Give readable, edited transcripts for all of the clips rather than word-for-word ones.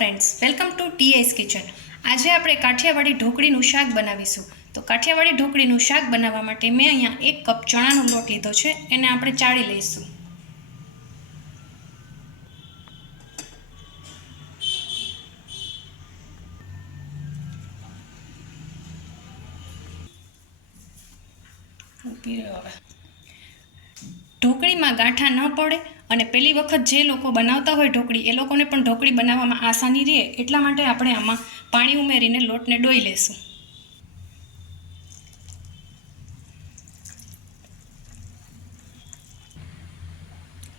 Friends, welcome to TS kitchen. આજે આપણે કાઠિયાવાડી ઢોકળીનું શાક બનાવીશું. તો કાઠિયાવાડી ઢોકળીનું શાક બનાવવા માટે મેં અહીંયા 1 કપ ચણાનો લોટ લીધો છે. એને આપણે ચાળી લઈશું. ઢોકળીમાં ગાંઠા ન પડે અને પહેલી વખત જે લોકો બનાવતા હોય ઢોકળી એ લોકોને પણ ઢોકળી બનાવવામાં આસાની રહે એટલા માટે આપણે આમાં પાણી ઉમેરીને લોટને ડોઈ લેશું.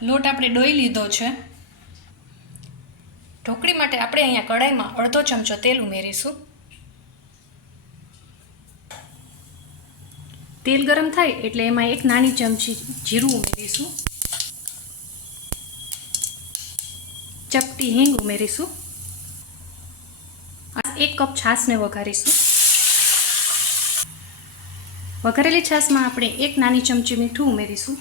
લોટ આપણે ડોઈ લીધો છે. ઢોકળી માટે આપણે અહીંયા કડાઈમાં અડધો ચમચો તેલ ઉમેરીશું. તેલ ગરમ થાય એટલે એમાં 1 નાની ચમચી જીરું ઉમેરીશું. ચપટી હિંગ ઉમેરીશું. 1 કપ છાશને વઘારીશું. વઘારેલી છાશમાં આપણે 1 નાની ચમચી મીઠું ઉમેરીશું.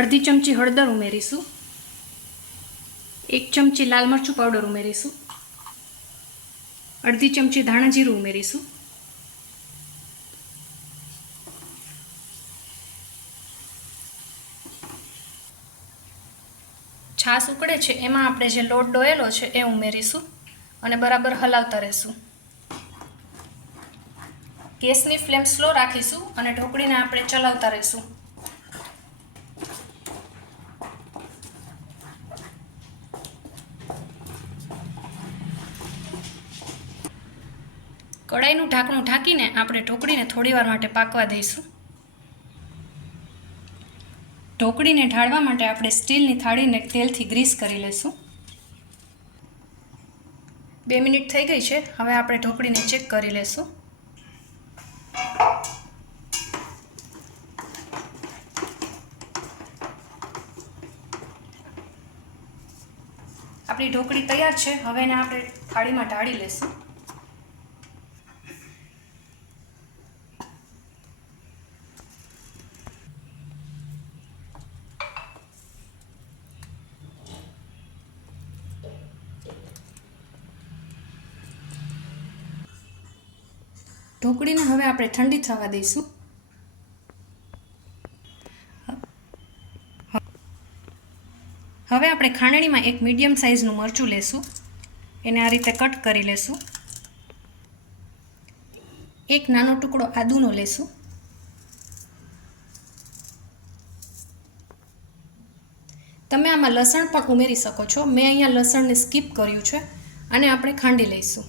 અડધી ચમચી હળદર ઉમેરીશું. 1 ચમચી લાલ મરચું પાવડર ઉમેરીશું. અડધી ચમચી ધાણા જીરું ઉમેરીશું. છાશ ઉકળે છે એમાં આપણે જે લોટ ડોયેલો છે એ ઉમેરીશું અને બરાબર હલાવતા રહેશું. ગેસની ફ્લેમ સ્લો રાખીશું અને ઢોકળીને આપણે ચલાવતા રહીશું. કડાઈનું ઢાંકણું ઢાંકીને આપણે ઢોકળીને થોડીવાર માટે પાકવા દઈશું. ઢોકળીને ઢાળવા માટે આપણે સ્ટીલની થાળીને તેલથી ગ્રીસ કરી લઈશું. 2 મિનિટ થઈ ગઈ છે. હવે આપણે ઢોકળીને ચેક કરી લઈશું. આપણી ઢોકળી તૈયાર છે. હવે એને આપણે થાળીમાં ઢાળી લઈશું. ઢોકળીને હવે આપણે ઠંડી થવા દઈશું. હવે આપણે ખાંડણીમાં 1 મીડિયમ સાઇઝનું મરચું લેશું. એને આ રીતે કટ કરી લેશું. 1 નાનો ટુકડો આદુનો લેશું. તમે આમાં લસણ પણ ઉમેરી શકો છો. મેં અહીંયા લસણને સ્કીપ કર્યું છે. અને આપણે ખાંડી લઈશું.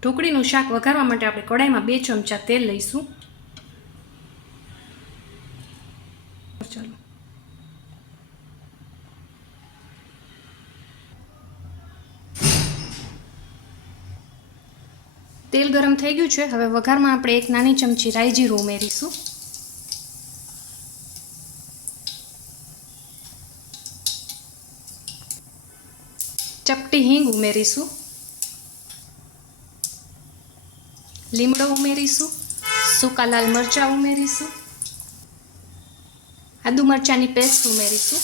ઢોકળીનું શાક વઘારવા માટે આપણે કડાઈમાં 2 ચમચા તેલ લઈશું. ચાલો. તેલ ગરમ થઈ ગયું છે. હવે વઘારમાં આપણે 1 નાની ચમચી રાઈ જીરું ઉમેરીશું. ચપટી હિંગ ઉમેરીશું. લીમડો ઉમેરીશું. સૂકા લાલ મરચાં ઉમેરીશું. આદુ મરચાંની પેસ્ટ ઉમેરીશું.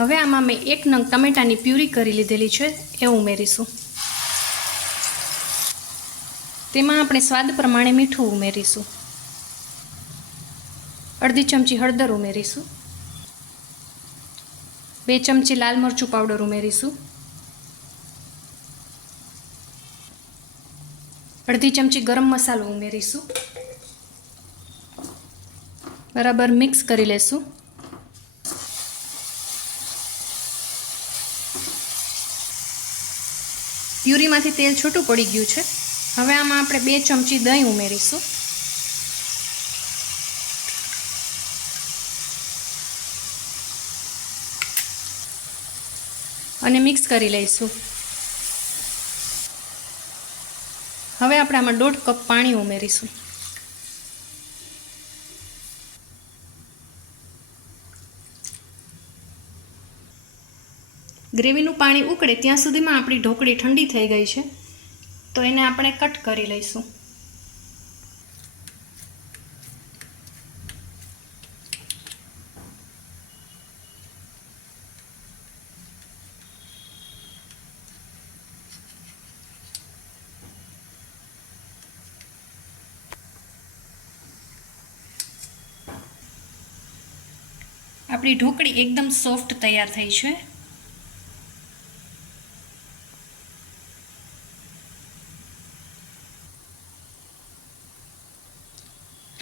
હવે આમાં મેં 1 નંગ ટમેટાની પ્યુરી કરી લીધેલી છે એ ઉમેરીશું. તેમાં આપણે સ્વાદ પ્રમાણે મીઠું ઉમેરીશું. અડધી ચમચી હળદર ઉમેરીશું. 2 ચમચી લાલ મરચું પાવડર ઉમેરીશું. અડધી ચમચી ગરમ મસાલો ઉમેરીશું. બરાબર મિક્સ કરી લેશું. પ્યુરીમાંથી તેલ છૂટું પડી ગયું છે. હવે આમાં આપણે 2 ચમચી દહીં ઉમેરીશું. અને મિક્સ કરી લઈશું. હવે આપણે આમાં 1.5 કપ પાણી ઉમેરીશું. ગ્રેવીનું પાણી ઉકળે ત્યાં સુધીમાં આપણી ઢોકળી ઠંડી થઈ ગઈ છે, તો એને આપણે કટ કરી લઈશું. આપણી ઢોકળી એકદમ સોફ્ટ તૈયાર થઈ છે.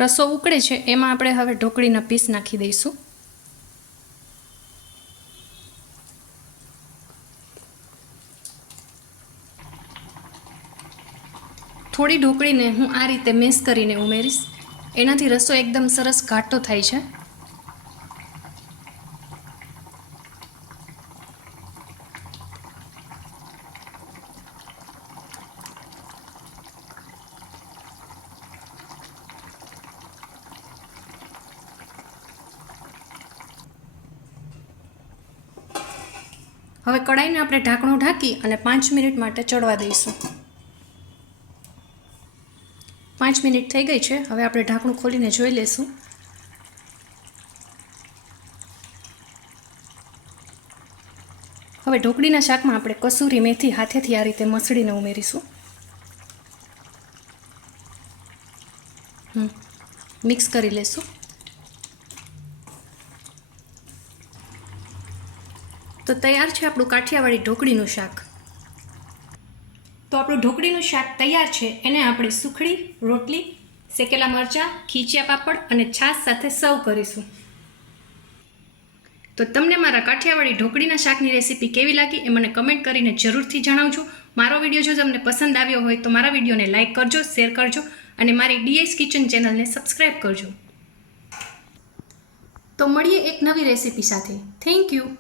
રસો ઉકળે છે એમાં આપણે હવે ઢોકળીના પીસ નાખી દઈશું. થોડી ઢોકળીને હું આ રીતે મેશ કરીને ઉમેરીશ. એનાથી રસો એકદમ સરસ ઘાટો થાય છે. હવે કઢાઈને આપણે ઢાંકણું ઢાંકી અને 5 મિનિટ માટે ચડવા દઈશું. 5 મિનિટ થઈ ગઈ છે. હવે આપણે ઢાંકણું ખોલીને જોઈ લઈશું. હવે ઢોકળીના શાકમાં આપણે કસૂરી મેથી હાથેથી આ રીતે મસળીને ઉમેરીશું. મિક્સ કરી લઈશું. તો તૈયાર છે આપણું કાઠિયાવાડી ઢોકળીનું શાક. તો આપણું ઢોકળીનું શાક તૈયાર છે. એને આપણે સુખડી, રોટલી, શેકેલા મરચાં, ખીચિયા પાપડ અને છાશ સાથે સર્વ કરીશું. તો તમને મારા કાઠિયાવાડી ઢોકળીના શાકની રેસીપી કેવી લાગી એ મને કમેન્ટ કરીને જરૂરથી જણાવજો. મારો વિડીયો જો તમને પસંદ આવ્યો હોય તો મારા વિડીયોને લાઇક કરજો, શેર કરજો અને મારી DS કિચન ચેનલને સબસ્ક્રાઈબ કરજો. તો મળીએ એક નવી રેસીપી સાથે. Thank you.